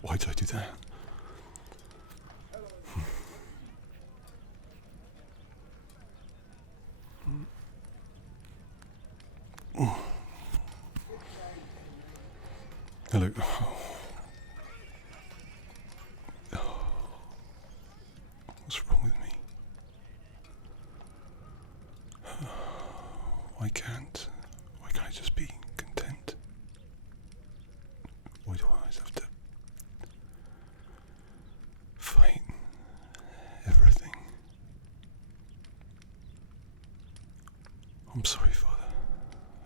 Why did I do that? Hello. What's wrong with me? Why can't I just be content? Why do I always have to fight everything? I'm sorry, Father.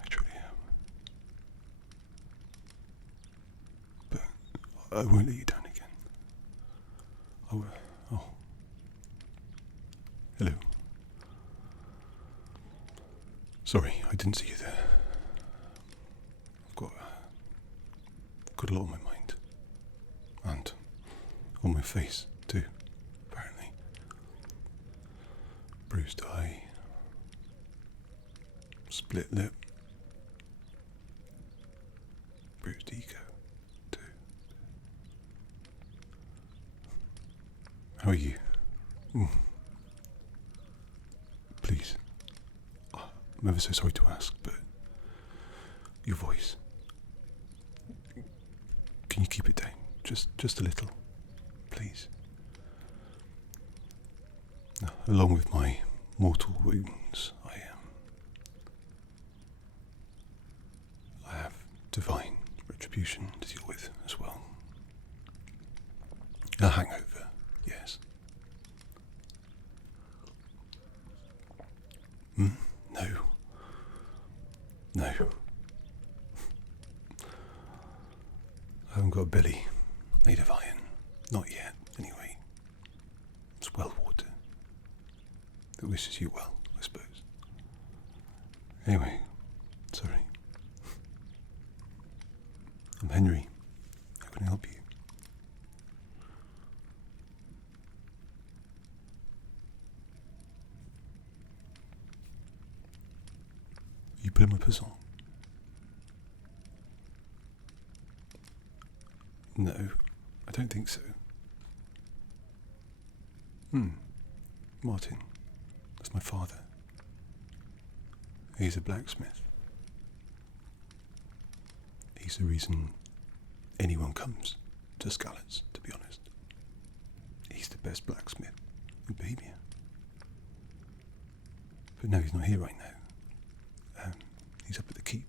I truly am. But I won't let you down again. I will. Oh. Hello. Sorry, I didn't see you there. I've got a lot on my mind. And on my face, too, apparently. Bruised eye. Split lip. Bruised ego, too. How are you? Please. I'm ever so sorry to ask, but your voice. Can you keep it down? Just a little, please. Along with my mortal wounds, I have divine retribution to deal with as well. A hangover, yes. No. I haven't got a belly made of iron. Not yet, anyway. It's well water. That wishes you well, I suppose. Anyway, sorry. I'm Henry. How can I help you? You put in my puzzle? No, I don't think so. Martin. That's my father. He's a blacksmith. He's the reason anyone comes to Skalitz, to be honest. He's the best blacksmith in Bohemia. But no, he's not here right now. He's up at the keep.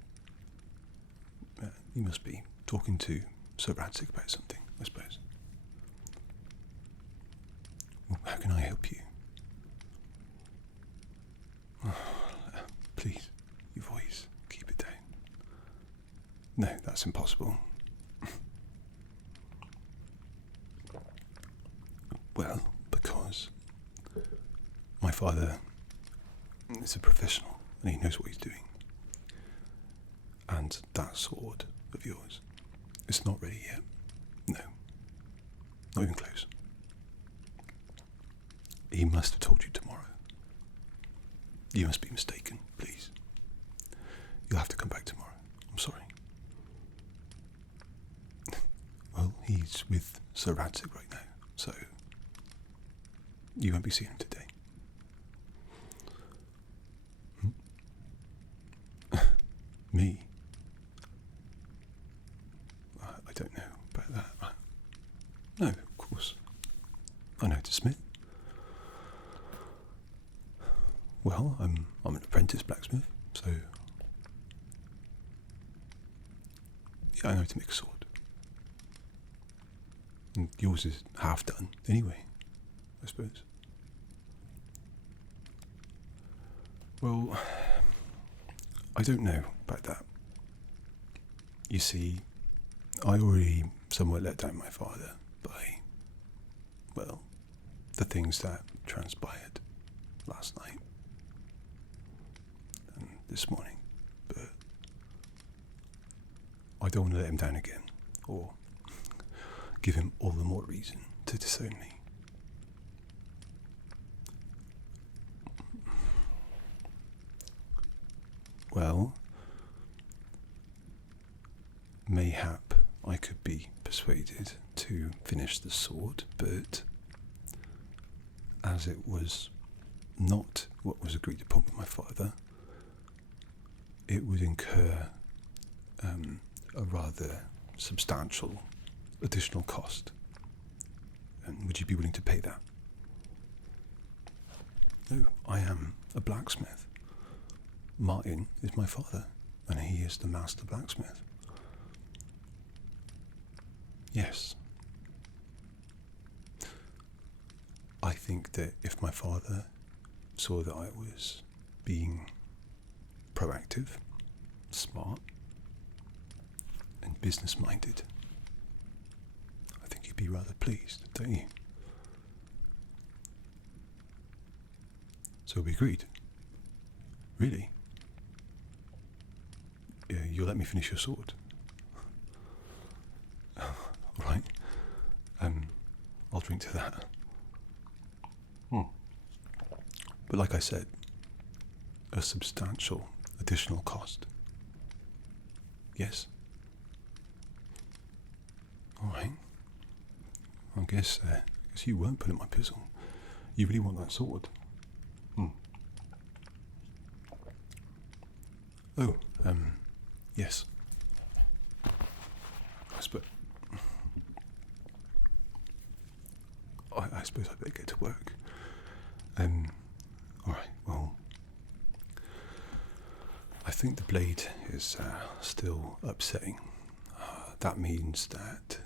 He must be talking to Sir Radzik about something, I suppose. Well, how can I help you? Please, your voice, keep it down. No, that's impossible. Well, because my father is a professional and he knows what he's doing. And that sword of yours, it's not ready yet. No, not even close. He must have told you tomorrow. You must be mistaken, please. You'll have to come back tomorrow. I'm sorry. Well, he's with Sir Radzik right now, so you won't be seeing him today. Me? I don't know about that. No, of course. I know it's Smith. Well, I'm an apprentice blacksmith, so yeah, I know how to make a sword. And yours is half done anyway, I suppose. Well, I don't know about that. You see, I already somewhat let down my father by, well, the things that transpired last night and this morning, but I don't want to let him down again, or give him all the more reason to disown me. Well, mayhap I could be persuaded to finish the sword, but as it was not what was agreed upon with my father, it would incur a rather substantial additional cost. And would you be willing to pay that? No, I am a blacksmith. Martin is my father, and he is the master blacksmith. Yes. I think that if my father saw that I was being proactive, smart, and business-minded, I think he'd be rather pleased, don't you? So we agreed. Really? You'll let me finish your sword? All right. I'll drink to that. But like I said, a substantial additional cost. Yes? All right. I guess you won't put in my pizzle. You really want that sword? Oh, yes. I suppose I better get to work. All right. Well, I think the blade is still upsetting. That means that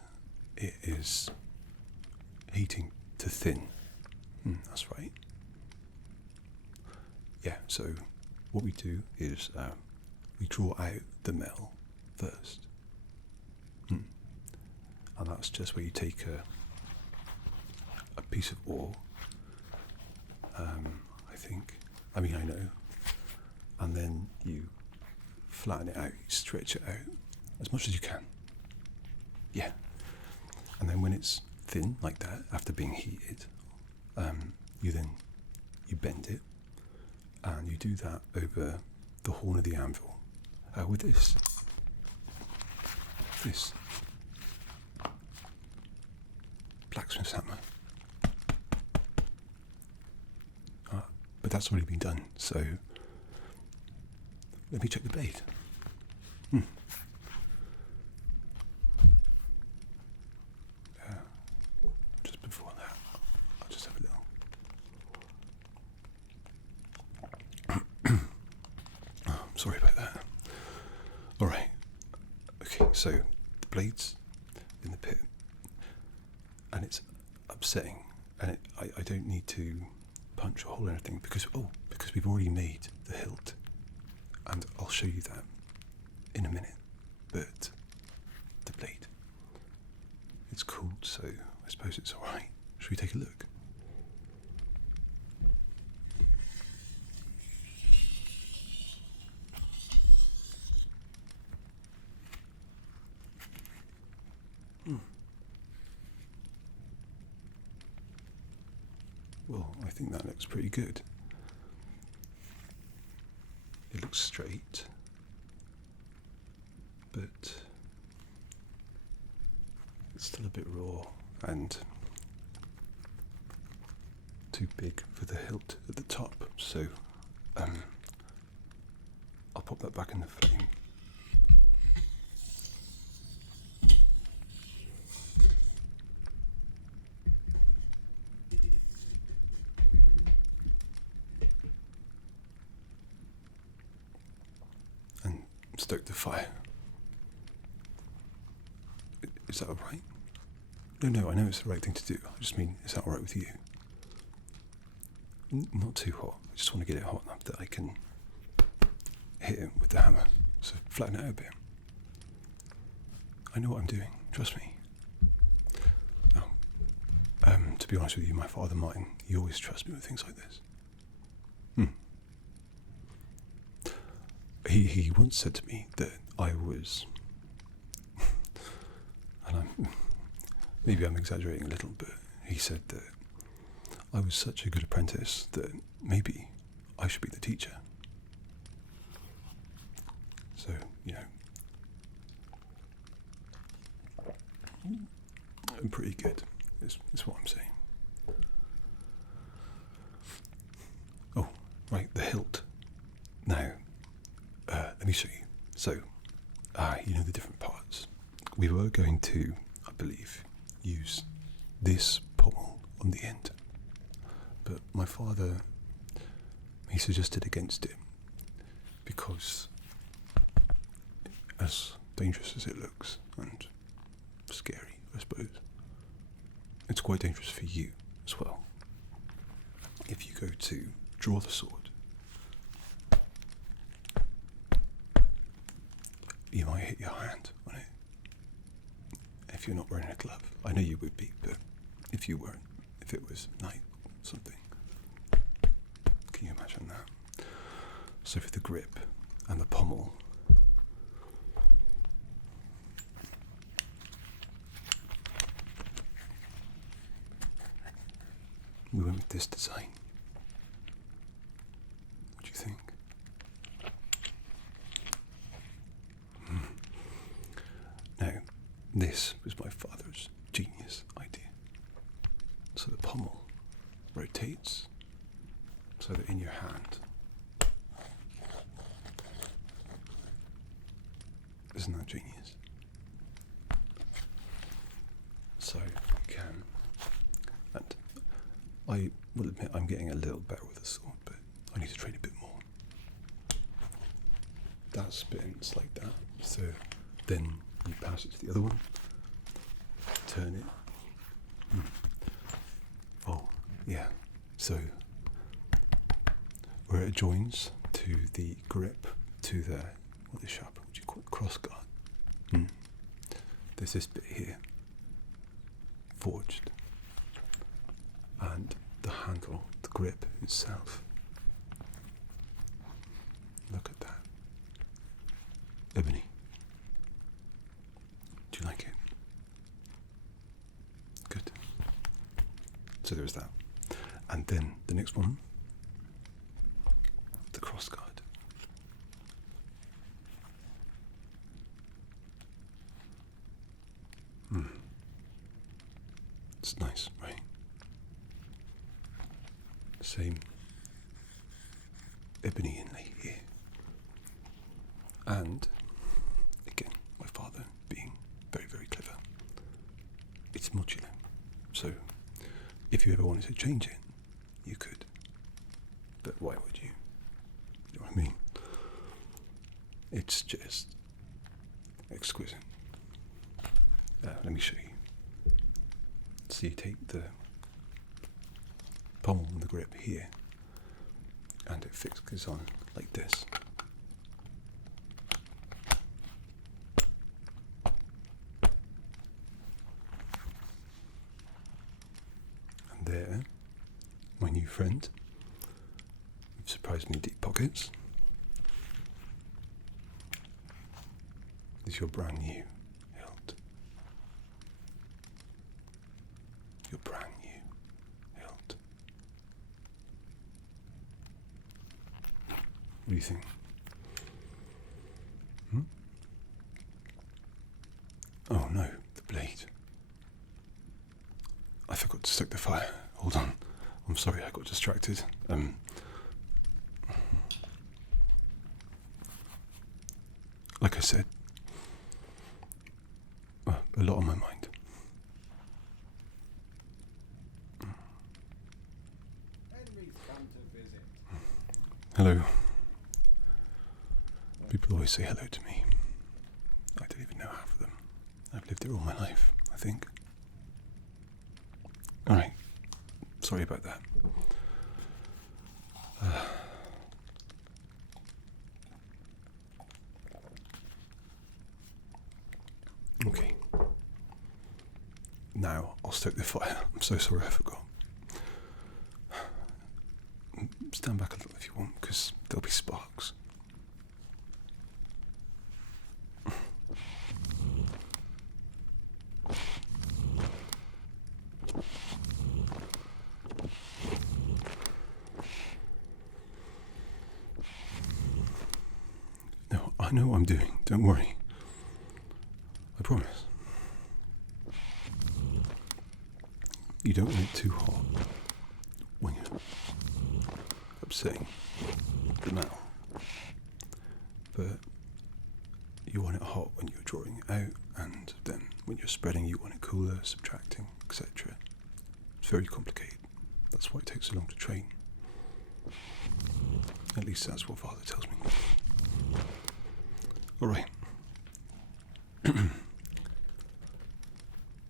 it is heating to thin. That's right. Yeah. So what we do is we draw out the metal first, and that's just where you take a piece of ore. I know, and then you flatten it out, you stretch it out as much as you can. Yeah, and then when it's thin like that, after being heated, you bend it, and you do that over the horn of the anvil with this blacksmith's hammer. But that's already been done, so let me check the blade. Just before that, I'll just have a little. Sorry about that. All right. Okay, so the blade's in the pit, and it's upsetting, and I don't need to punch a hole or anything because we've already made the hilt, and I'll show you that in a minute. But the blade, it's cooled, so I suppose it's all right. Should we take a look? Well, I think that looks pretty good. It looks straight, but it's still a bit raw and too big for the hilt at the top, so I'll pop that back in the flame. Stoke the fire. Is that all right? No, I know it's the right thing to do. I just mean, is that all right with you? Not too hot. I just want to get it hot enough that I can hit it with the hammer. So flatten it out a bit. I know what I'm doing. Trust me. To be honest with you, my father Martin, he always trusts me with things like this. He once said to me that I was, and maybe I'm exaggerating a little, but he said that I was such a good apprentice that maybe I should be the teacher. So, I'm pretty good, is what I'm saying. Oh, right, the hilt. Now, let me show you. So, the different parts. We were going to, I believe, use this pommel on the end. But my father, he suggested against it because, as dangerous as it looks, and scary, I suppose, it's quite dangerous for you as well. If you go to draw the sword, you might hit your hand on it. If you're not wearing a glove. I know you would be, but if you weren't, if it was night or something, can you imagine that? So for the grip and the pommel, we went with this design. What do you think? Now, this was my father's genius idea. So the pommel rotates so that in your hand, isn't that genius? So you can, and I will admit I'm getting a little better with the sword, but I need to train a bit more. That spins like that, so then you pass it to the other one, turn it. Oh, yeah, so where it joins to the grip, to the, what do you call it, cross guard. There's this bit here, forged, and the handle, the grip itself. Look at that. Ebony. Do you like it? Good. So there's that. And then the next one, the cross guard. It's nice, right? Same ebony inlay here. And again, my father being very, very clever, it's modular. So if you ever wanted to change it, you could. But why would you? You know what I mean? It's just exquisite. Let me show you. So you take the pommel and the grip here, and it fixes on like this. And there, my new friend, you've surprised me deep pockets, is your brand new hilt. Your brand new hilt. What do you think? Oh no, the blade. I forgot to stoke the fire. Hold on. I'm sorry, I got distracted. Like I said, a lot on my mind. Hello. People always say hello to me. I don't even know half of them. I've lived here all my life, I think. Alright. Sorry about that. Okay. Now I'll stoke the fire. I'm so sorry I forgot. Stand back a little if you want, because there'll be sparks. I know what I'm doing, don't worry. I promise. You don't want it too hot when you're upsetting the metal, but you want it hot when you're drawing it out, and then when you're spreading you want it cooler, subtracting, etc. It's very complicated. That's why it takes so long to train. At least that's what Father tells me. Alright.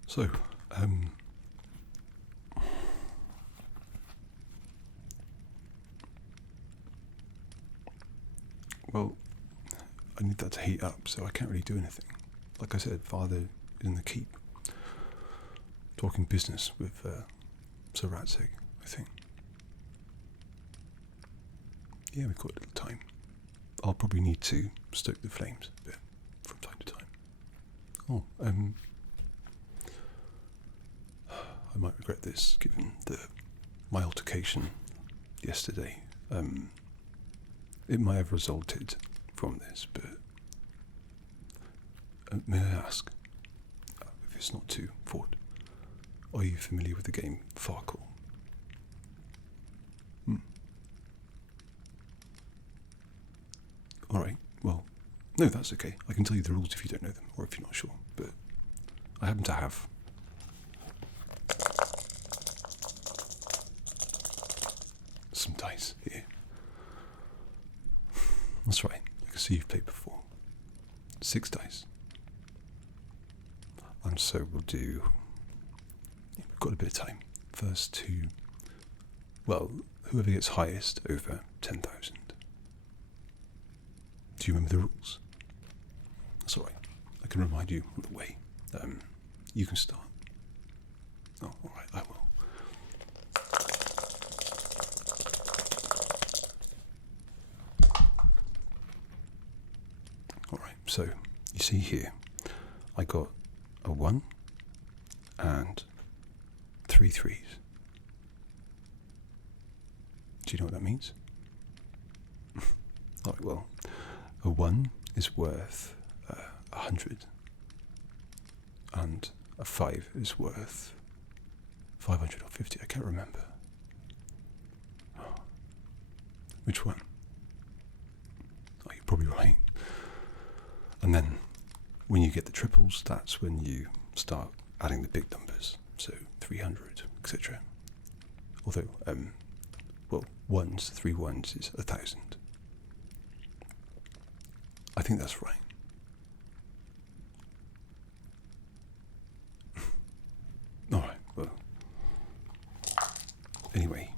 So, well, I need that to heat up, so I can't really do anything. Like I said, Father is in the keep, talking business with Sir Ratzig, I think. Yeah, we've got a little time. I'll probably need to stoke the flames a bit from time to time. Oh, I might regret this, given my altercation yesterday. It might have resulted from this, but may I ask, if it's not too forward, are you familiar with the game Farkle? Alright, well, no, that's okay. I can tell you the rules if you don't know them, or if you're not sure, but I happen to have some dice here. That's right, I can see you've played before. 6 dice. And so we'll do... we've got a bit of time. First two... well, whoever gets highest over 10,000. Do you remember the rules? That's alright. I can remind you on the way. You can start. Oh, alright, I will. Alright, so you see here, I got a 1 and 3 threes. Do you know what that means? Alright, well, a 1 is worth 100, and a 5 is worth 550. I can't remember. Oh. Which one? Oh, you're probably right. And then when you get the triples, that's when you start adding the big numbers, so 300, etc. Although, well, 3 ones is 1,000. I think that's right. Alright, well. Anyway.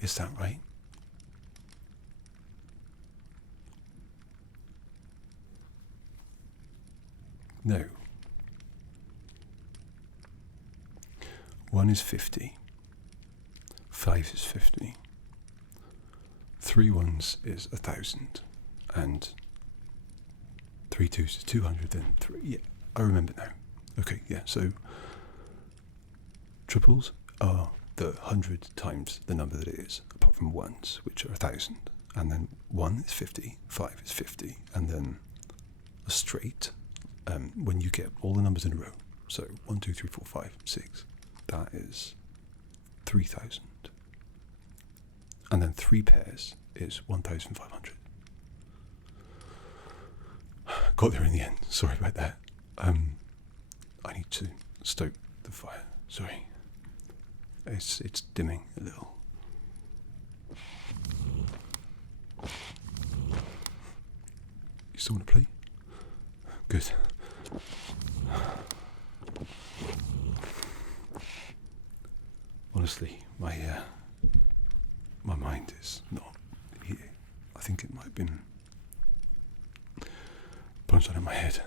Is that right? No. 1 is 50. 5 is 50. 3 ones is 1,000, and 3 twos is 200, then 3, yeah, I remember now. Okay, yeah, so triples are the 100 times the number that it is, apart from ones, which are 1,000, and then 1 is 50, 5 is 50, and then a straight, when you get all the numbers in a row, so 1, 2, 3, 4, 5, 6, that is 3,000. And then 3 pairs is 1,500. Got there in the end. Sorry about that. I need to stoke the fire. Sorry. It's dimming a little. You still want to play? Good. Honestly, my mind is not here. I think it might have been punched out of my head.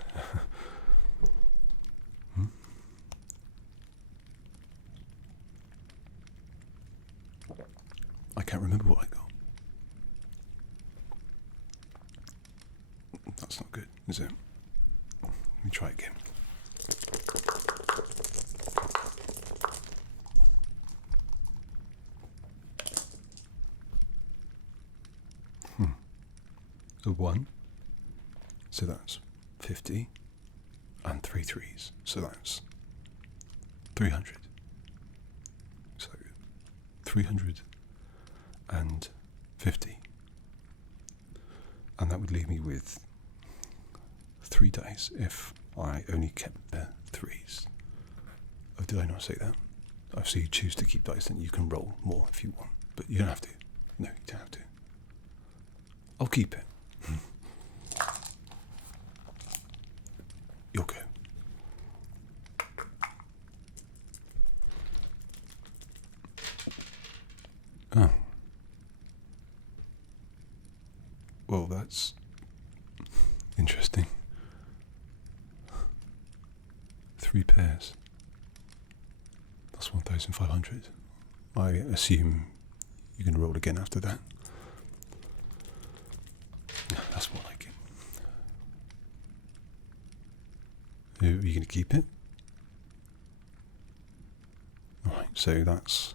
I can't remember what I got. That's not good, is it? Let me try again. a 1, so that's 50, and 3 threes, so that's 300. So 350. And that would leave me with 3 dice if I only kept the 3s. Oh, did I not say that? Oh, so you choose to keep dice, then you can roll more if you want. But you don't have to. No, you don't have to. I'll keep it. You'll go. Oh. Well, that's interesting. 3 pairs. That's 1,500. I assume you're going to roll again after that. That's more like it. Are you going to keep it? Alright, so that's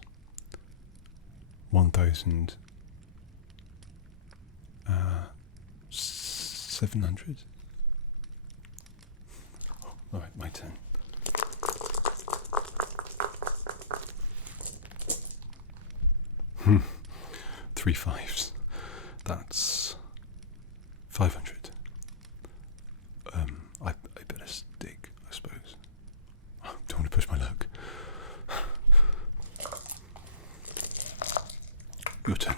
1,700. Alright, my turn. Hmm. 3 5s. That's 500. I better stick, I suppose. Don't want to push my luck. Your turn.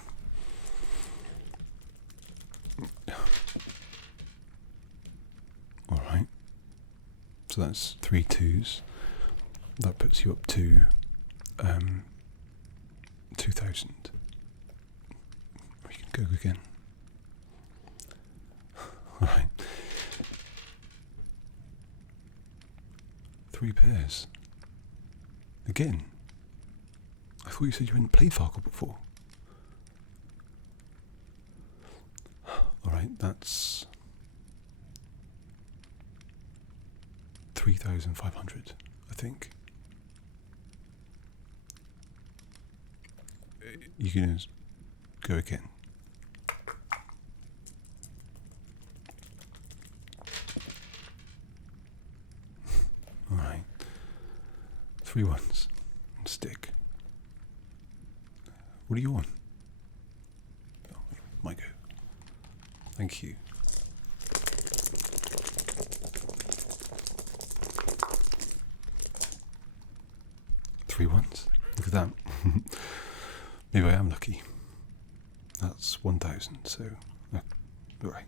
Alright. So that's 3 2s. That puts you up to 2,000. We can go again. Alright. 3 pairs. Again. I thought you said you hadn't played farkle before. Alright, that's 3,500, I think. You can go again. Alright. 3 1s. And stick. What do you want? Oh, my go. Thank you. Three 1s. Look at that. Maybe I am lucky. That's 1,000, so... right.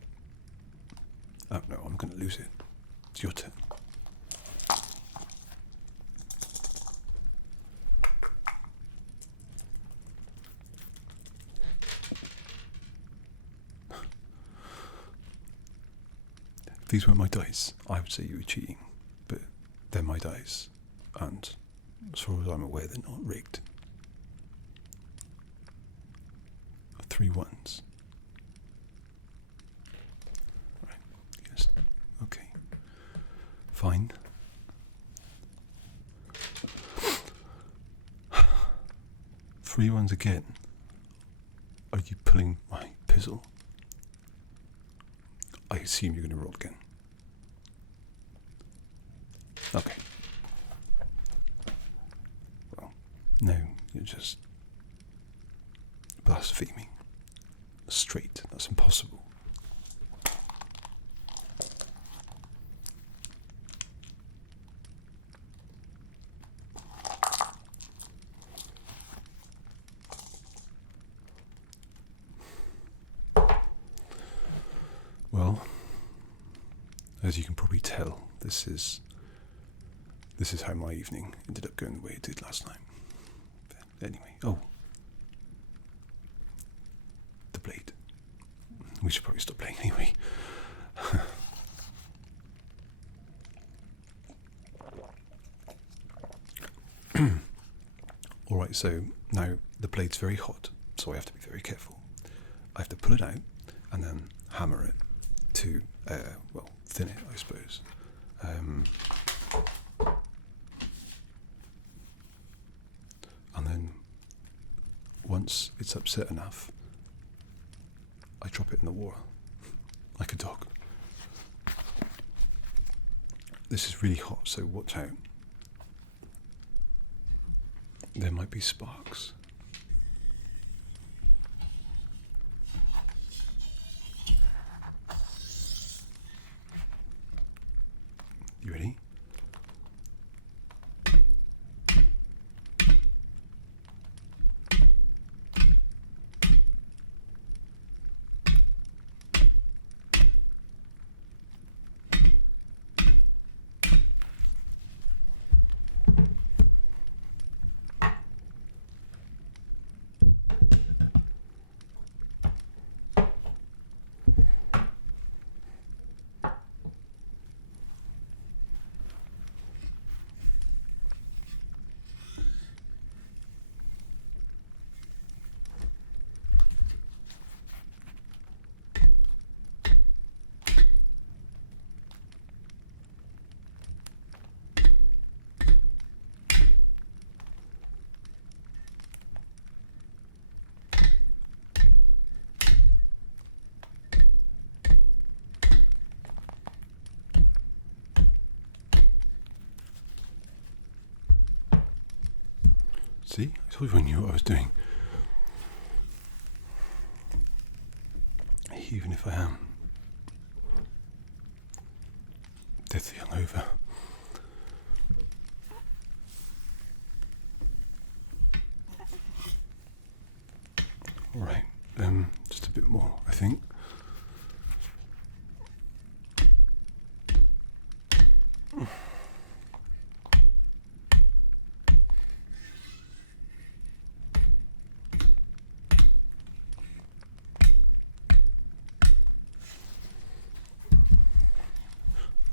Oh no, I'm going to lose it. It's your turn. If these weren't my dice, I would say you were cheating, but they're my dice, and as far as I'm aware, they're not rigged. 3 1s. Right, yes, okay. Fine. Three 1s again. Are you pulling my pizzle? I assume you're going to roll again. Okay. Well, no, you're just blaspheming. Straight, that's impossible. Well, as you can probably tell, this is how my evening ended up going the way it did last night. But anyway, oh, the blade. We should probably stop playing anyway. Alright, so now the blade's very hot, so I have to be very careful. I have to pull it out and then hammer it to, well, thin it, I suppose. And then once it's upset enough, I drop it in the water. like a dog. This is really hot, so watch out. There might be sparks. You ready? See, I told you I knew what I was doing. Even if I am deathly hungover. Alright, just a bit more, I think.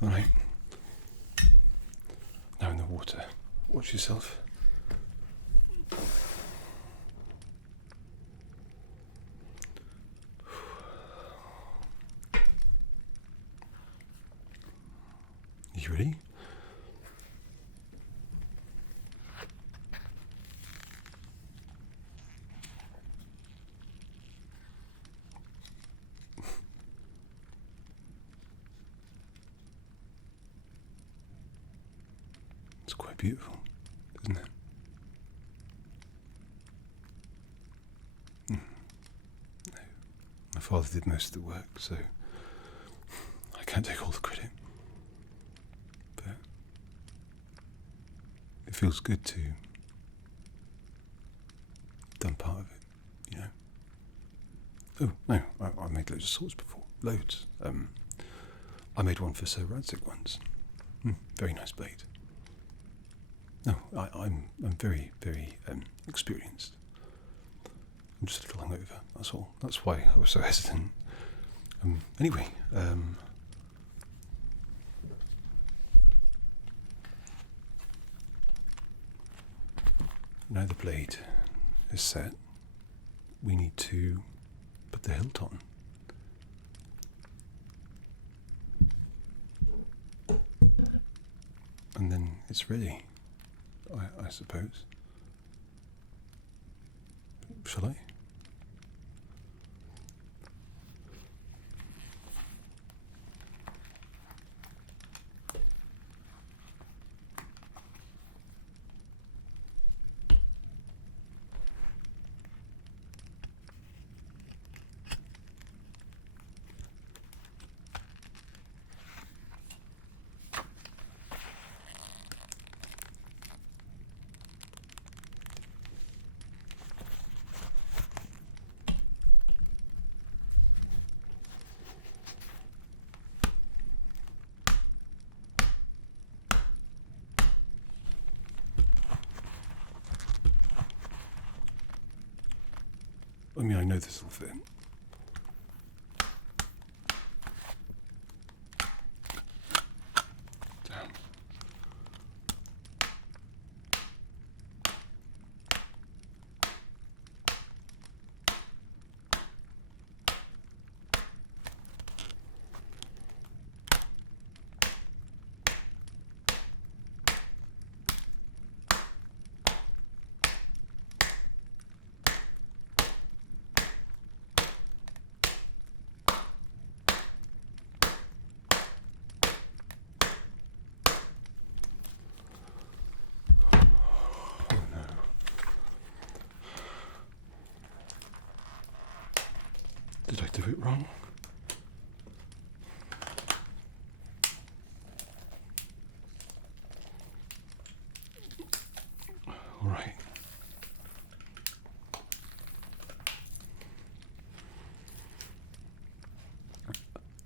Alright. Now in the water. Watch yourself. You ready? It's quite beautiful, isn't it? No. My father did most of the work, so I can't take all the credit. But it feels good to have done part of it, you know. Oh, no, I made loads of swords before. Loads. I made one for Sir Radzik once. Very nice blade. No, I'm very, very experienced. I'm just a little hungover, that's all. That's why I was so hesitant. Anyway, now the blade is set, we need to put the hilt on. And then it's ready, I suppose. Shall I? I mean, I know this will fit. Damn. of it wrong. All right.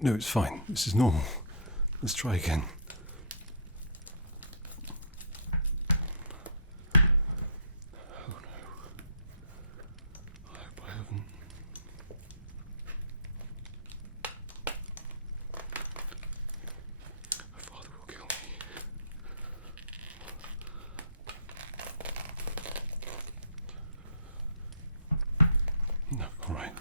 No, it's fine. This is normal. Let's try again. Oh no. I hope I haven't. My father will kill me. No, all right.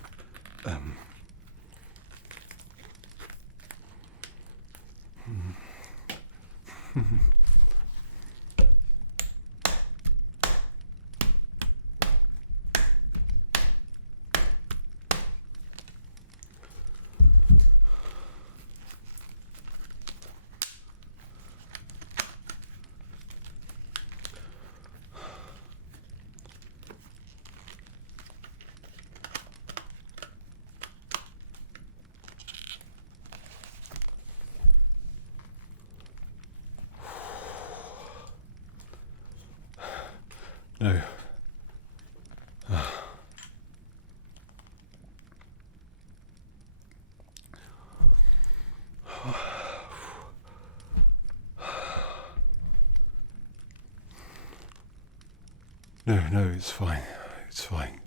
No. No, it's fine. It's fine.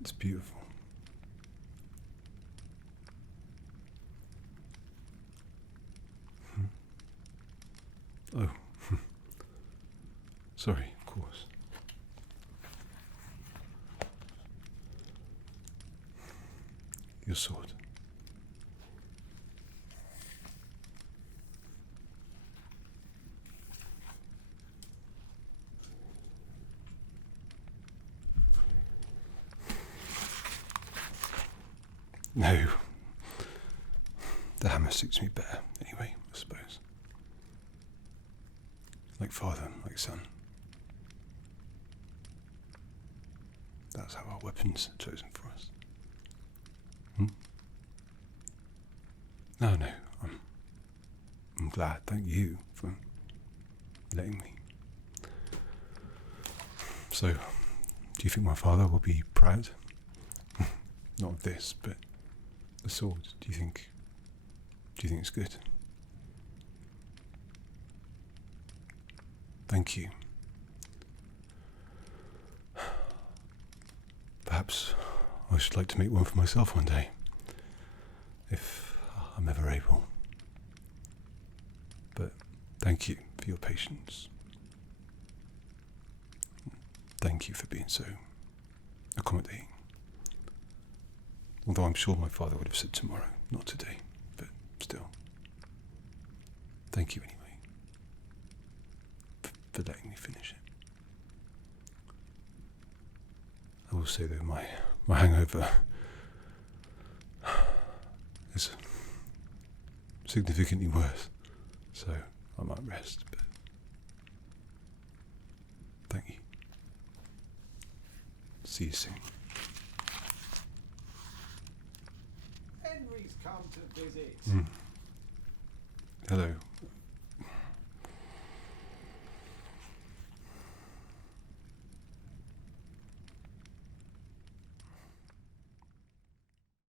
It's beautiful. Oh. Sorry, of course. Your sword. No. The hammer suits me better, anyway, I suppose. Like father, like son. That's how our weapons are chosen for us. No, I'm glad. Thank you for letting me. So, do you think my father will be proud? Not of this, but the sword. Do you think it's good? Thank you. Perhaps I should like to make one for myself one day, if I'm ever able. But thank you for your patience. Thank you for being so accommodating. Although I'm sure my father would have said tomorrow, not today, but still. Thank you anyway, for letting me finish it. I will say though, my hangover is significantly worse, so I might rest, but thank you. See you soon. Henry's come to visit. Hello.